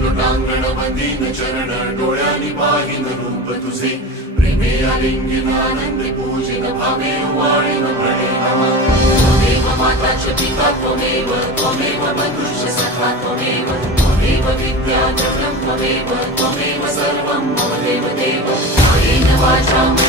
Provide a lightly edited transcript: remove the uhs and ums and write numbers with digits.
लोटांगणवतीन चरण डोळ्यांनी पाहिन रूप तुझे प्रेमे आलिंगन आनंदे पूजिन भावे वाळीन प्रणय नमः त्वमेव माता च पिता त्वमेव त्वमेव बन्धुश्च सखा त्वमेव त्वमेव विद्या जगतं त्वमेव त्वमेव सर्वं मम देव देव कायेन वाचा